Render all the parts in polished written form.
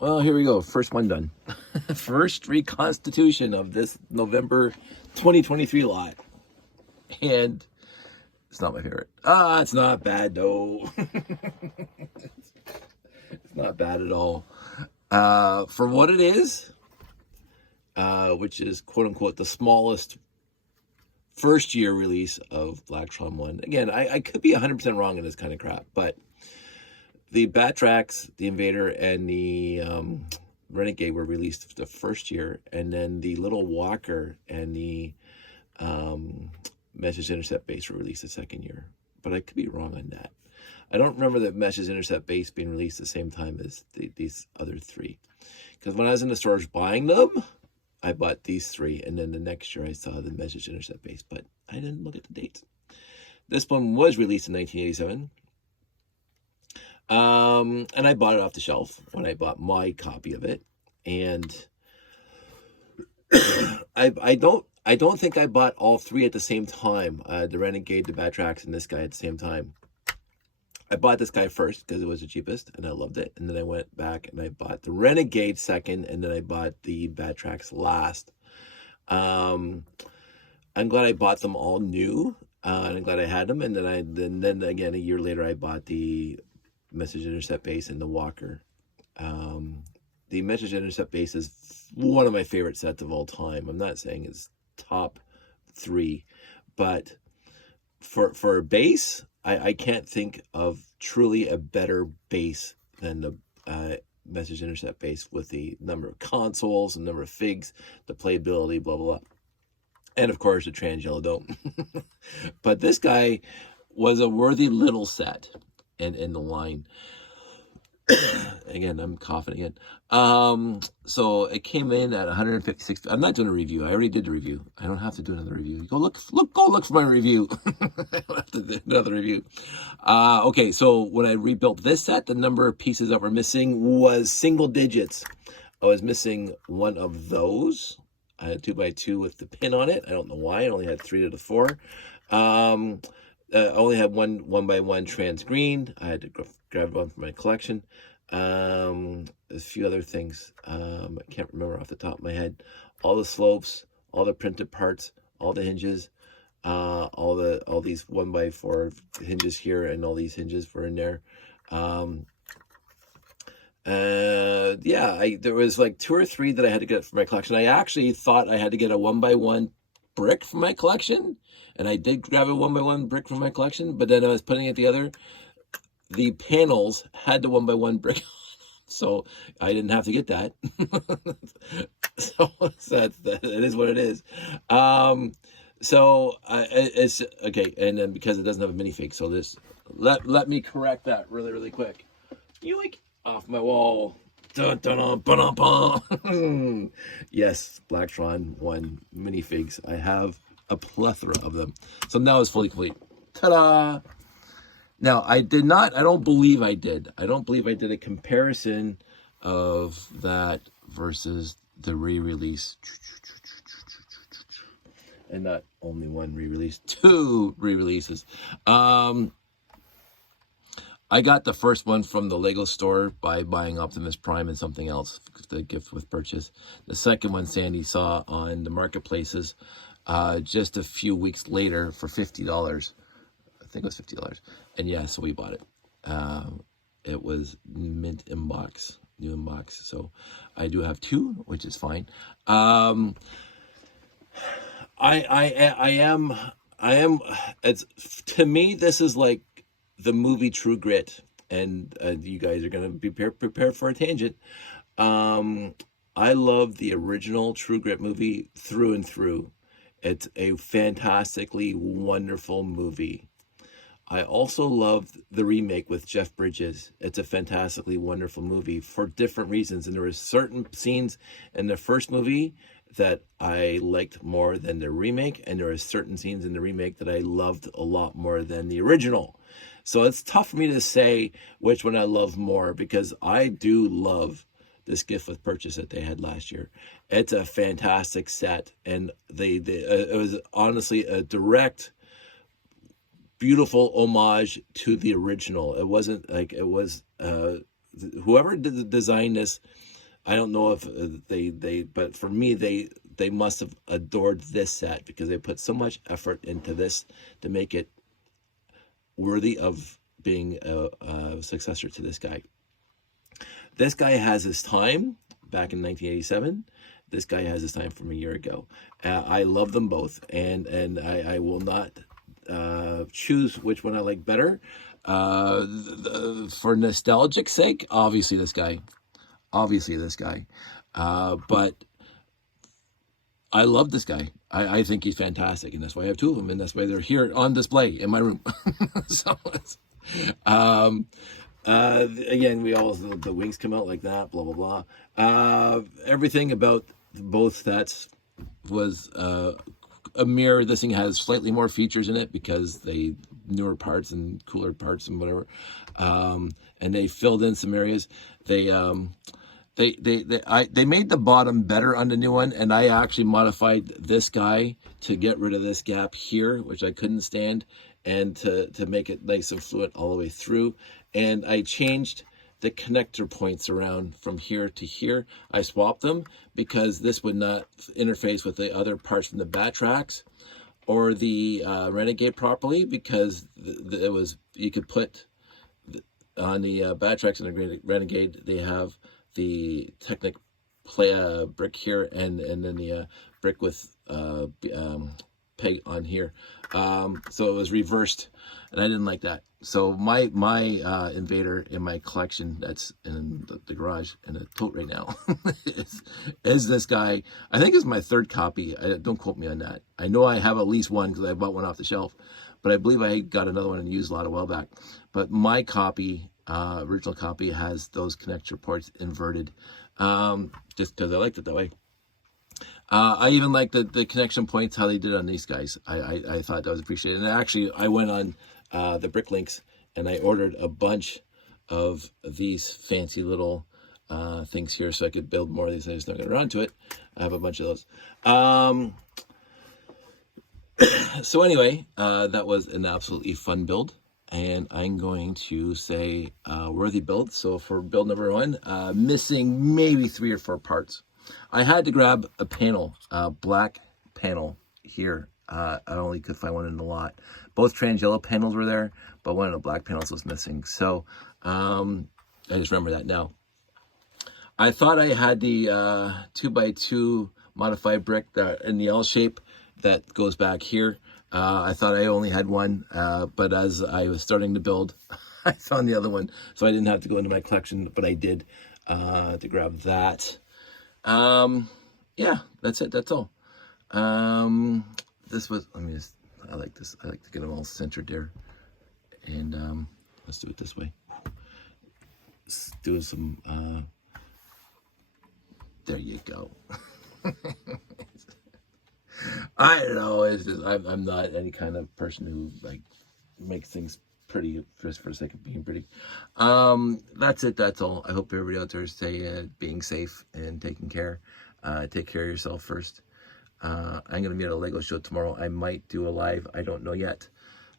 Well, here we go. First one done. First reconstitution of this November 2023 lot. And it's not my favorite. It's not bad though. It's not bad at all. For what it is, which is quote unquote the smallest first year release of Blacktron 1. Again, I could be 100% wrong in this kind of crap, but the Batrax, the Invader, and the Renegade were released the first year, and then the little Walker and the Message Intercept Base were released the second year. But I could be wrong on that. I don't remember the Message Intercept Base being released at the same time as these other three. Because when I was in the stores buying them, I bought these three, and then the next year I saw the Message Intercept Base, but I didn't look at the dates. This one was released in 1987. And I bought it off the shelf when I bought my copy of it. And I don't think I bought all three at the same time. The Renegade, the Batrax, and this guy at the same time. I bought this guy first because it was the cheapest and I loved it. And then I went back and I bought the Renegade second, and then I bought the Batrax last. I'm glad I bought them all new. And I'm glad I had them. And then again, a year later, I bought the Message Intercept Base and the Walker. The Message Intercept Base is one of my favorite sets of all time. I'm not saying it's top 3, but for a base, I can't think of truly a better base than the Message Intercept Base, with the number of consoles, the number of figs, the playability, blah, blah, blah. And of course, the trans yellow dome. But this guy was a worthy little set in the line. Again, I'm coughing again. So it came in at 156. I'm not doing a review. I already did the review. I don't have to do another review. Go look for my review. I don't have to do another review. Okay, so when I rebuilt this set, the number of pieces that were missing was single digits. I was missing one of those. I had 2x2 with the pin on it. I don't know why. I only had 3 to the 4. I only had one 1x1 trans green. I had to grab one from my collection. A few other things. I can't remember off the top of my head. All the slopes, all the printed parts, all the hinges, all these 1x4 hinges here, and all these hinges were in there. Yeah, there was like 2 or 3 that I had to get for my collection. I actually thought I had to get a 1x1 brick from my collection, and I did grab a 1x1 brick from my collection, but then I was putting it together. The panels had the 1x1 brick, so I didn't have to get that. So that is what it is. It's okay, and then because it doesn't have a minifig, so this let me correct that really quick. Yoink, off my wall. Dun, dun, dun, dun, dun, dun. Yes, Blacktron 1 minifigs. I have a plethora of them. So now it's fully complete. Ta-da! Now, I don't believe I did a comparison of that versus the re-release. And not only one re-release, 2 re-releases. I got the first one from the Lego store by buying Optimus Prime and something else, the gift with purchase. The second one Sandy saw on the marketplaces just a few weeks later for $50. I think it was $50. And yeah, so we bought it. It was mint inbox, new inbox. So I do have 2, which is fine. I am, it's, to me, this is like the movie True Grit, and you guys are going to be prepared for a tangent. I love the original True Grit movie through and through. It's a fantastically wonderful movie. I also love the remake with Jeff Bridges. It's a fantastically wonderful movie for different reasons. And there were certain scenes in the first movie that I liked more than the remake. And there are certain scenes in the remake that I loved a lot more than the original. So it's tough for me to say which one I love more, because I do love this gift with purchase that they had last year. It's a fantastic set. And it was honestly a direct, beautiful homage to the original. It wasn't like, it was whoever designed this, I don't know if but for me, they must have adored this set, because they put so much effort into this to make it worthy of being a successor to this guy. This guy has his time back in 1987. This guy has his time from a year ago. I love them both, and I will not choose which one I like better. For nostalgic sake, obviously this guy. But I love this guy. I think he's fantastic, and that's why I have two of them, and that's why they're here on display in my room. So, again, we all, the wings come out like that, blah, blah, blah. Everything about both sets was a mirror. This thing has slightly more features in it because they newer parts and cooler parts and whatever. And they filled in some areas. They made the bottom better on the new one, and I actually modified this guy to get rid of this gap here, which I couldn't stand, and to make it nice and fluid all the way through. And I changed the connector points around from here to here. I swapped them because this would not interface with the other parts from the bat tracks or the Renegade properly, because it was, you could put on the bat tracks and the Renegade, they have the Technic brick here, and then the brick with peg on here. So it was reversed, and I didn't like that. So my Invader in my collection, that's in the garage in a tote right now, is this guy. I think it's my third copy. Don't quote me on that. I know I have at least one because I bought one off the shelf, but I believe I got another one and used a lot a while back. But my copy, original copy, has those connector ports inverted, just because I liked it that way. I even like the connection points, how they did on these guys. I thought that was appreciated. And actually, I went on the Brick Links and I ordered a bunch of these fancy little things here so I could build more of these. I just don't get around to it. I have a bunch of those. So anyway, that was an absolutely fun build. And I'm going to say worthy build. So for build number one, missing maybe 3 or 4 parts. I had to grab a panel, black panel here. I only could find one in the lot. Both trans yellow panels were there, but one of the black panels was missing. So I just remember that now. I thought I had the 2x2 modified brick that in the L shape that goes back here. I thought I only had one, but as I was starting to build, I found the other one, so I didn't have to go into my collection, but I did to grab that. Yeah, that's it. That's all. This was, let me just, I like this. I like to get them all centered there. And let's do it this way. Let's do some, there you go. I don't know. It's just, I'm not any kind of person who like makes things pretty just for the sake of being pretty. That's it. That's all. I hope everybody out there is being safe and taking care. Take care of yourself first. I'm gonna be at a Lego show tomorrow. I might do a live. I don't know yet.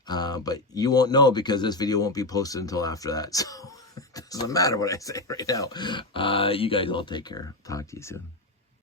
But you won't know because this video won't be posted until after that. So it doesn't matter what I say right now. You guys all take care. Talk to you soon.